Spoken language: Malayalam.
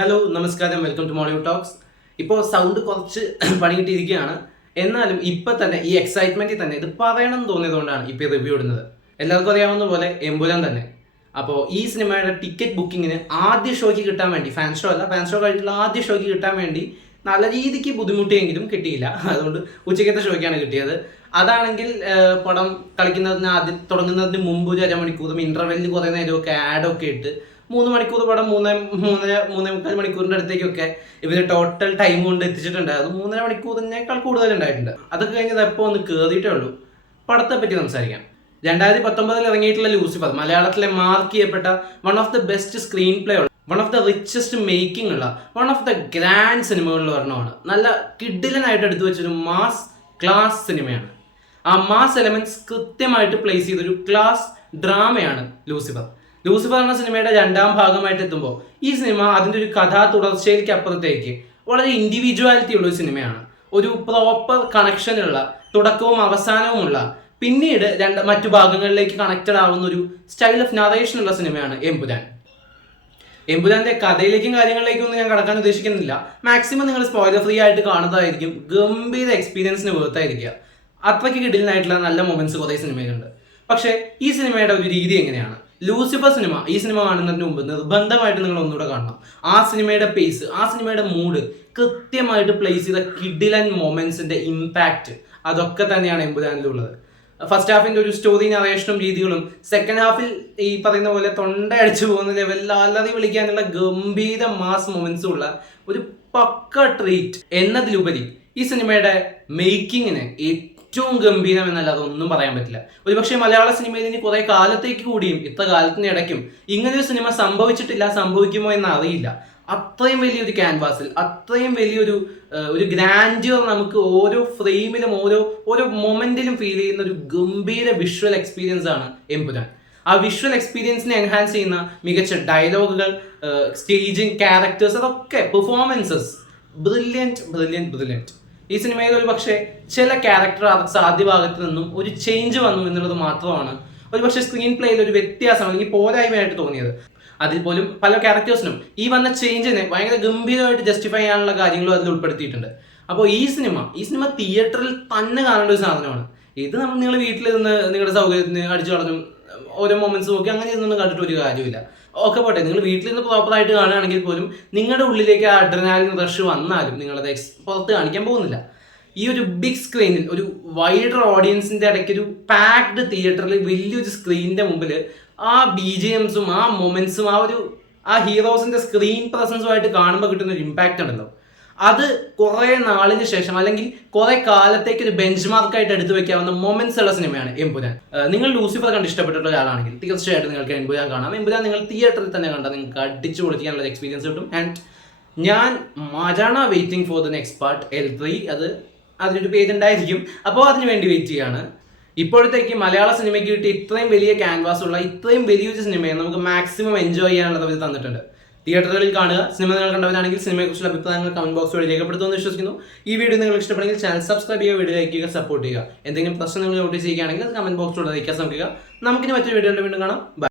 ഹലോ നമസ്കാരം, വെൽക്കം ടു മോളിവുഡ് ടോക്സ്. ഇപ്പോൾ സൗണ്ട് കുറച്ച് പണി കിട്ടിയിരിക്കുകയാണ്. എന്നാലും ഇപ്പം തന്നെ ഈ എക്സൈറ്റ്മെന്റിൽ തന്നെ ഇത് പറയണം എന്ന് തോന്നിയതുകൊണ്ടാണ് ഇപ്പോൾ ഈ റിവ്യൂ ഇടുന്നത്. എല്ലാവർക്കും അറിയാവുന്ന പോലെ എമ്പുരാൻ തന്നെ. അപ്പോൾ ഈ സിനിമയുടെ ടിക്കറ്റ് ബുക്കിങ്ങിന് ആദ്യ ഷോയ്ക്ക് കിട്ടാൻ വേണ്ടി, ഫാൻ ഷോ കഴിഞ്ഞിട്ടുള്ള ആദ്യ ഷോയ്ക്ക് കിട്ടാൻ വേണ്ടി നല്ല രീതിക്ക് ബുദ്ധിമുട്ടിയെങ്കിലും കിട്ടിയില്ല. അതുകൊണ്ട് ഉച്ചയ്ക്കത്തെ ഷോയ്ക്കാണ് കിട്ടിയത്. അതാണെങ്കിൽ പടം തുടങ്ങുന്നതിന് മുമ്പ് ഒരു അരമണിക്കൂറും ഇന്റർവെല്ലിൽ കുറേ നേരമൊക്കെ ആഡൊക്കെ ഇട്ട് 3 മണിക്കൂർ പടം 3.5 മണിക്കൂറിൻ്റെ അടുത്തേക്കൊക്കെ ഇവർ ടോട്ടൽ ടൈം കൊണ്ട് എത്തിച്ചിട്ടുണ്ട്. അത് 3.5 മണിക്കൂറിനേക്കാൾ കൂടുതൽ ഉണ്ടായിട്ടുണ്ട്. അതൊക്കെ കഴിഞ്ഞത് എപ്പോൾ ഒന്ന് കയറിയിട്ടേ ഉള്ളൂ. പടത്തെ പറ്റി സംസാരിക്കാം. 2019 ഇറങ്ങിയിട്ടുള്ള ലൂസിഫർ മലയാളത്തിലെ മാർക്ക് ചെയ്യപ്പെട്ട one of the best screenplay ഉള്ള, one of the richest making ഉള്ള, വൺ ഓഫ് ദ ഗ്രാൻഡ് സിനിമകളിൽ ഒരെണ്ണമാണ്. നല്ല കിഡിലനായിട്ട് എടുത്തു വെച്ചൊരു മാസ് ക്ലാസ് സിനിമയാണ്. ആ മാസ് എലമെന്റ്സ് കൃത്യമായിട്ട് പ്ലേസ് ചെയ്തൊരു ക്ലാസ് ഡ്രാമയാണ് ലൂസിഫർ. ലൂസിഫർ എന്ന സിനിമയുടെ 2ാം ഭാഗമായിട്ട് എത്തുമ്പോൾ ഈ സിനിമ അതിൻ്റെ ഒരു കഥാ തുടർച്ചയിലേക്ക് അപ്പുറത്തേക്ക് വളരെ ഇൻഡിവിജ്വാലിറ്റി ഉള്ള ഒരു സിനിമയാണ്. ഒരു പ്രോപ്പർ കണക്ഷനുള്ള, തുടക്കവും അവസാനവുമുള്ള, പിന്നീട് മറ്റു ഭാഗങ്ങളിലേക്ക് കണക്റ്റഡ് ആവുന്ന ഒരു സ്റ്റൈൽ ഓഫ് നറേഷൻ ഉള്ള സിനിമയാണ് എമ്പുരാൻ. എമ്പുരാന്റെ കഥയിലേക്കും കാര്യങ്ങളിലേക്കും ഒന്നും ഞാൻ കടക്കാൻ ഉദ്ദേശിക്കുന്നില്ല. മാക്സിമം നിങ്ങൾ സ്പോയിലർ ഫ്രീ ആയിട്ട് കാണുന്നതായിരിക്കും. ഗംഭീര എക്സ്പീരിയൻസിന് വേർത്തായിരിക്കുക. അത്രയ്ക്ക് കിടിലനായിട്ടുള്ള നല്ല മൊമെന്റ്സ് കുറേ സിനിമയിലുണ്ട്. പക്ഷേ ഈ സിനിമയുടെ ഒരു രീതി എങ്ങനെയാണ്? ലൂസിഫർ സിനിമ, ഈ സിനിമ കാണുന്നതിന് മുമ്പ് നിർബന്ധമായിട്ട് നിങ്ങൾ ഒന്നുകൂടെ കാണണം. ആ സിനിമയുടെ പേസ്, ആ സിനിമയുടെ മൂഡ് കൃത്യമായിട്ട് പ്ലേസ് ചെയ്ത കിഡിലൻ മൊമെന്റ്സിന്റെ ഇമ്പാക്റ്റ്, അതൊക്കെ തന്നെയാണ് എമ്പുരാനിലുള്ളത്. ഫസ്റ്റ് ഹാഫിന്റെ ഒരു സ്റ്റോറി നറേഷനും രീതികളും, സെക്കൻഡ് ഹാഫിൽ ഈ പറയുന്ന പോലെ തൊണ്ട അടിച്ചു പോകുന്ന ലെവലിൽ അലറി വിളിക്കാനുള്ള ഗംഭീര മാസ് മൊമെന്റ്സും ഉള്ള ഒരു പക്ക ട്രീറ്റ് എന്നതിലുപരി ഈ സിനിമയുടെ മേക്കിങ്ങിന് ഏറ്റവും ഗംഭീരം എന്നല്ല അതൊന്നും പറയാൻ പറ്റില്ല. ഒരുപക്ഷെ മലയാള സിനിമയിൽ ഇനി കുറെ കാലത്തേക്ക് കൂടിയും ഇത്ര കാലത്തിനിടയ്ക്കും ഇങ്ങനൊരു സിനിമ സംഭവിക്കുമോ എന്ന് അറിയില്ല. അത്രയും വലിയൊരു ക്യാൻവാസിൽ, അത്രയും വലിയൊരു ഗ്രാൻഡ്യൂർ നമുക്ക് ഓരോ ഫ്രെയിമിലും ഓരോ മൊമെന്റിലും ഫീൽ ചെയ്യുന്ന ഒരു ഗംഭീര വിഷ്വൽ എക്സ്പീരിയൻസ് ആണ് എമ്പുരാൻ. ആ വിഷ്വൽ എക്സ്പീരിയൻസിനെ എൻഹാൻസ് ചെയ്യുന്ന മികച്ച ഡയലോഗുകൾ, സ്റ്റേജിങ്, ക്യാരക്ടേഴ്സ്, അതൊക്കെ പെർഫോമൻസസ് ബ്രില്യൻറ്റ്. ഈ സിനിമയിൽ ഒരു പക്ഷേ ചില ക്യാരക്ടർ ആർക്സ് ആദ്യ ഭാഗത്ത് നിന്നും ഒരു ചേഞ്ച് വന്നു എന്നുള്ളത് മാത്രമാണ് ഒരു പക്ഷേ സ്ക്രീൻ പ്ലേയിൽ ഒരു വ്യത്യാസം അല്ലെങ്കിൽ പോരായ്മയായിട്ട് തോന്നിയത്. അതിൽ പോലും പല ക്യാരക്ടേഴ്സിനും ഈ വന്ന ചേഞ്ചിനെ ഭയങ്കര ഗംഭീരമായിട്ട് ജസ്റ്റിഫൈ ചെയ്യാനുള്ള കാര്യങ്ങളും അതിൽ ഉൾപ്പെടുത്തിയിട്ടുണ്ട്. അപ്പോൾ ഈ സിനിമ തിയേറ്ററിൽ തന്നെ കാണേണ്ട ഒരു സാധനമാണ്. ഇത് നിങ്ങൾ വീട്ടിലിരുന്ന് നിങ്ങളുടെ സൗകര്യത്തിന് അടിച്ചു കളഞ്ഞും ഓരോ മൊമെന്റ്സ് നോക്കി അങ്ങനെ ഇരുന്നൊന്നും കണ്ടിട്ട് ഒരു കാര്യമില്ല. ഒക്കെ പോട്ടെ, നിങ്ങൾ വീട്ടിലിരുന്ന് പ്രോപ്പറായിട്ട് കാണുകയാണെങ്കിൽ പോലും നിങ്ങളുടെ ഉള്ളിലേക്ക് ആ അഡ്രിനാലിൻ റഷ് വന്നാലും നിങ്ങളത് പുറത്ത് കാണിക്കാൻ പോകുന്നില്ല. ഈ ഒരു ബിഗ് സ്ക്രീനിൽ, ഒരു വൈഡർ ഓഡിയൻസിന്റെ ഇടയ്ക്ക്, ഒരു പാക്ഡ് തിയേറ്ററിൽ വലിയൊരു സ്ക്രീനിന്റെ മുമ്പിൽ ആ BGMസും ആ മൊമെന്റ്സും ആ ഹീറോസിന്റെ സ്ക്രീൻ പ്രസൻസുമായിട്ട് കാണുമ്പോൾ കിട്ടുന്ന ഒരു ഇമ്പാക്റ്റ് ഉണ്ടല്ലോ, അത് കുറെ നാളിന് ശേഷം അല്ലെങ്കിൽ കുറെ കാലത്തേക്ക് ഒരു ബെഞ്ച് മാർക്കായിട്ട് എടുത്തു വെക്കാവുന്ന മൊമെന്റ്സ് ഉള്ള സിനിമയാണ് എമ്പുരാൻ. നിങ്ങൾ ലൂസിഫർ കണ്ട് ഇഷ്ടപ്പെട്ടിട്ടുള്ള ഒരാളാണെങ്കിൽ തീർച്ചയായിട്ടും നിങ്ങൾക്ക് എമ്പുരാൻ കാണാം. എമ്പുരാൻ നിങ്ങൾ തിയേറ്ററിൽ തന്നെ കണ്ടാൽ നിങ്ങൾക്ക് അടിച്ചു പൊളിക്കാനുള്ള എക്സ്പീരിയൻസ് കിട്ടും. ആൻഡ് ഞാൻ മജാണ waiting for the next part L3. അതിനൊരു പേജ് ഉണ്ടായിരിക്കും. അപ്പോൾ അതിന് വേണ്ടി വെയിറ്റ് ചെയ്യാണ്. ഇപ്പോഴത്തേക്ക് മലയാള സിനിമയ്ക്ക് കിട്ടിയ ഇത്രയും വലിയ ക്യാൻവാസ് ഉള്ള ഇത്രയും വലിയൊരു സിനിമയെ നമുക്ക് മാക്സിമം എൻജോയ് ചെയ്യാനുള്ളത് അവർ തന്നിട്ടുണ്ട്. തിയേറ്ററുകളിൽ കാണുക. സിനിമ നിങ്ങൾ കണ്ടവരാണെങ്കിൽ സിനിമയെക്കുറിച്ചുള്ള അഭിപ്രായങ്ങൾ കമന്റ് ബോക്സ് വഴി രേഖപ്പെടുത്തുമെന്ന് വിശ്വസിക്കുന്നു. ഈ വീഡിയോ നിങ്ങൾക്ക് ഇഷ്ടപ്പെടുമെങ്കിൽ ചാനൽ സബ്സ്ക്രൈബ് ചെയ്യുക, വീഡിയോ ലൈക്ക് ചെയ്യുക, സപ്പോർട്ട് ചെയ്യുക. എന്തെങ്കിലും പ്രശ്നം നിങ്ങൾ നോട്ടീസ് ചെയ്യുകയാണെങ്കിൽ അത് കമന്റ് ബോക്സിലൂടെ അറിയിക്കാൻ ശ്രമിക്കുക. നമുക്കിനി മറ്റൊരു വീഡിയോ വീണ്ടും കാണാം. ബൈ.